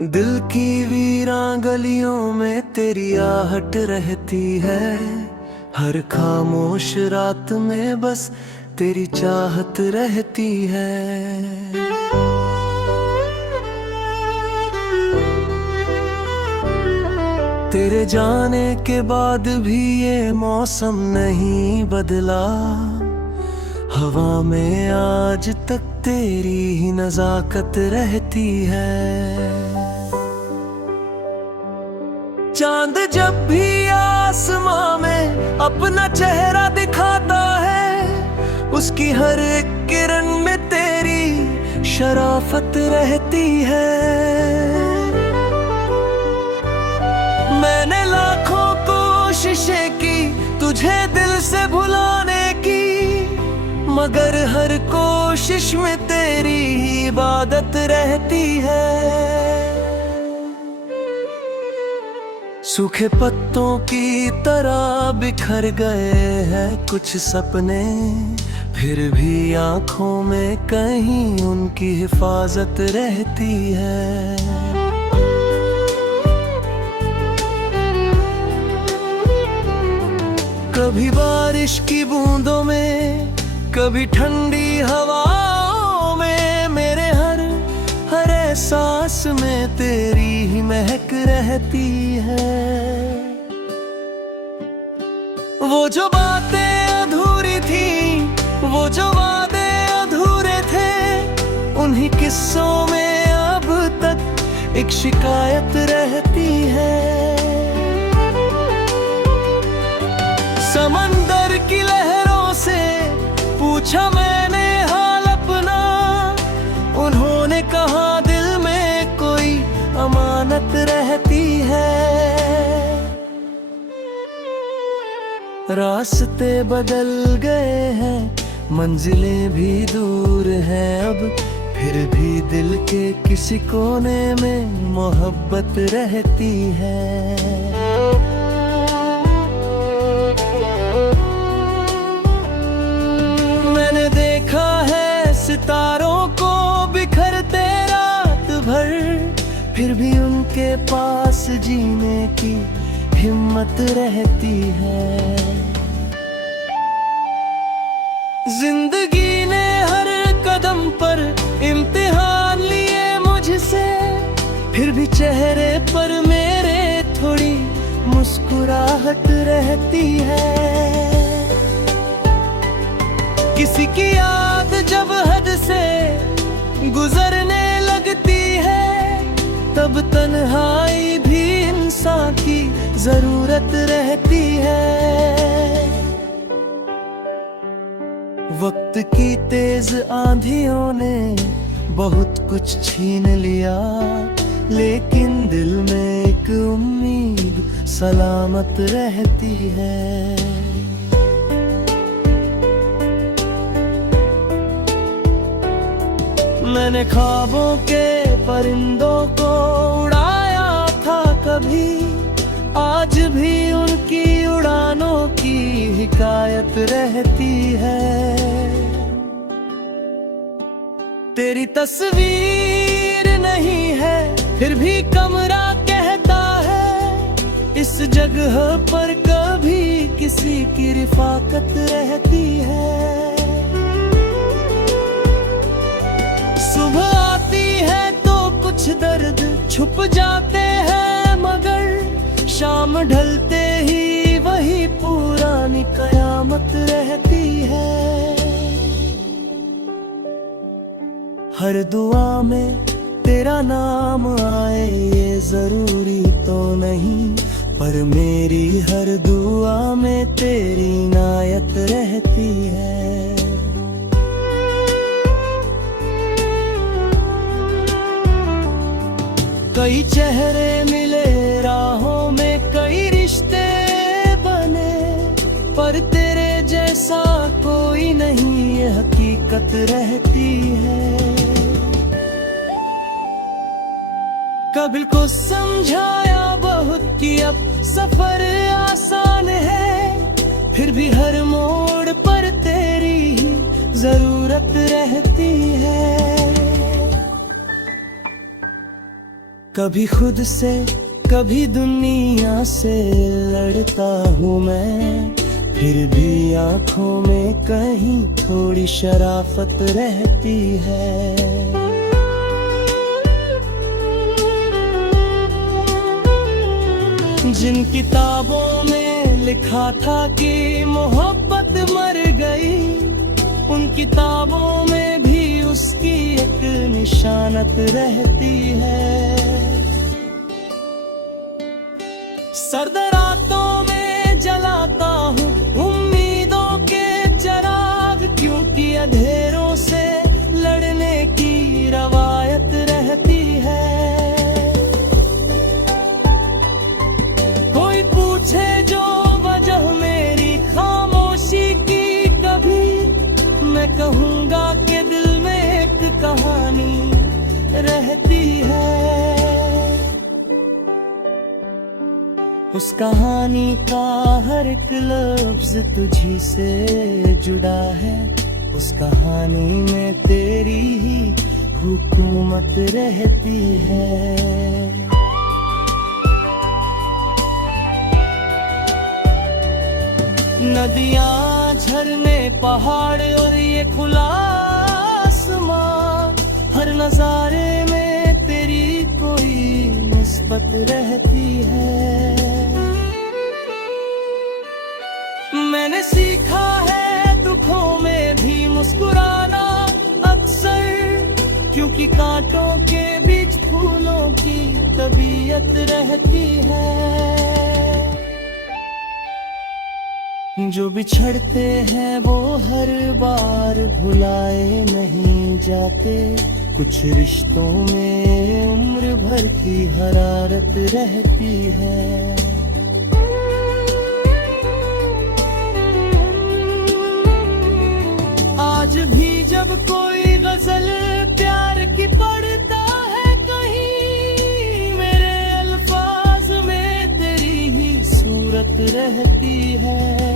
दिल की वीरां गलियों में तेरी आहट रहती है। हर खामोश रात में बस तेरी चाहत रहती है। तेरे जाने के बाद भी ये मौसम नहीं बदला। हवा में आज तक तेरी ही नजाकत रहती है। चांद जब भी आसमां में अपना चेहरा दिखाता है, उसकी हर एक किरण में तेरी शराफत रहती है। मैंने लाखों कोशिशें की तुझे दिल से भुलाने की, मगर हर कोशिश में तेरी इबादत रहती है। सूखे पत्तों की तरह बिखर गए हैं कुछ सपने, फिर भी आंखों में कहीं उनकी हिफाजत रहती है। कभी बारिश की बूंदों में, कभी ठंडी हवाओं में, मेरे हर एहसास में तेरी ही महक रहती है। वो जो बातें अधूरी थी, वो जो वादे अधूरे थे, उन्हीं किस्सों में अब तक एक शिकायत रहती है। समंदर की लहरों से पूछा मैंने हाल अपना, उन्होंने कहा दिल में कोई अमानत रहती है। रास्ते बदल गए हैं, मंजिलें भी दूर हैं अब, फिर भी दिल के किसी कोने में मोहब्बत रहती है। मैंने देखा है सितारों को बिखरते रात भर, फिर भी उनके पास जीने की हिम्मत रहती है। जिंदगी ने हर कदम पर इम्तिहान लिए मुझसे, फिर भी चेहरे पर मेरे थोड़ी मुस्कुराहट रहती है। किसी की याद जब हद से गुजरने लगती है, तब तन्हाई भी इंसान की जरूरत रहती है। वक्त की तेज आंधियों ने बहुत कुछ छीन लिया, लेकिन दिल में एक उम्मीद सलामत रहती है। मैंने ख्वाबों के परिंदों को उड़ाया था कभी, आज भी उनकी उड़ानों की हिकायत रहती है। तेरी तस्वीर नहीं है, फिर भी कमरा कहता है, इस जगह पर कभी किसी की रिफाकत रहती है। सुबह आती है तो कुछ दर्द छुप जाते हैं, मगर शाम ढलते ही वही पुरानी कयामत रहती है। हर दुआ में तेरा नाम आए ये जरूरी तो नहीं, पर मेरी हर दुआ में तेरी इनायत रहती है। कई चेहरे मिले राहों में, कई रिश्ते बने, पर तेरे जैसा कोई नहीं, ये हकीकत रहती है। कभी को समझाया बहुत कि अब सफर आसान है, फिर भी हर मोड़ पर तेरी ही जरूरत रहती है। कभी खुद से कभी दुनिया से लड़ता हूँ मैं, फिर भी आंखों में कहीं थोड़ी शराफत रहती है। जिन किताबों में लिखा था कि मोहब्बत मर गई, उन किताबों में भी उसकी एक निशानत रहती है। सर्द रातों में जलाता हूँ उम्मीदों के चिराग, क्योंकि अंधेरों से लड़ने की रवायत रहती है। कोई पूछे जो वजह मेरी खामोशी की, कभी मैं कहूँगा कि दिल में एक कहानी रहती है। उस कहानी का हर एक लफ्ज तुझी से जुड़ा है, उस कहानी में तेरी ही हुकूमत रहती है। नदियाँ, झरने, पहाड़ और ये खुला आसमां, हर नजारे में तेरी कोई निस्बत रहती है। मैंने सीखा है दुखों में भी मुस्कुराना अक्सर, क्योंकि कांटों के बीच फूलों की तबीयत रहती है। जो बिछड़ते हैं वो हर बार भुलाए नहीं जाते, कुछ रिश्तों में उम्र भर की हरारत रहती है। आज भी जब कोई गजल प्यार की पढ़ता है कहीं, मेरे अल्फाज में तेरी ही सूरत रहती है।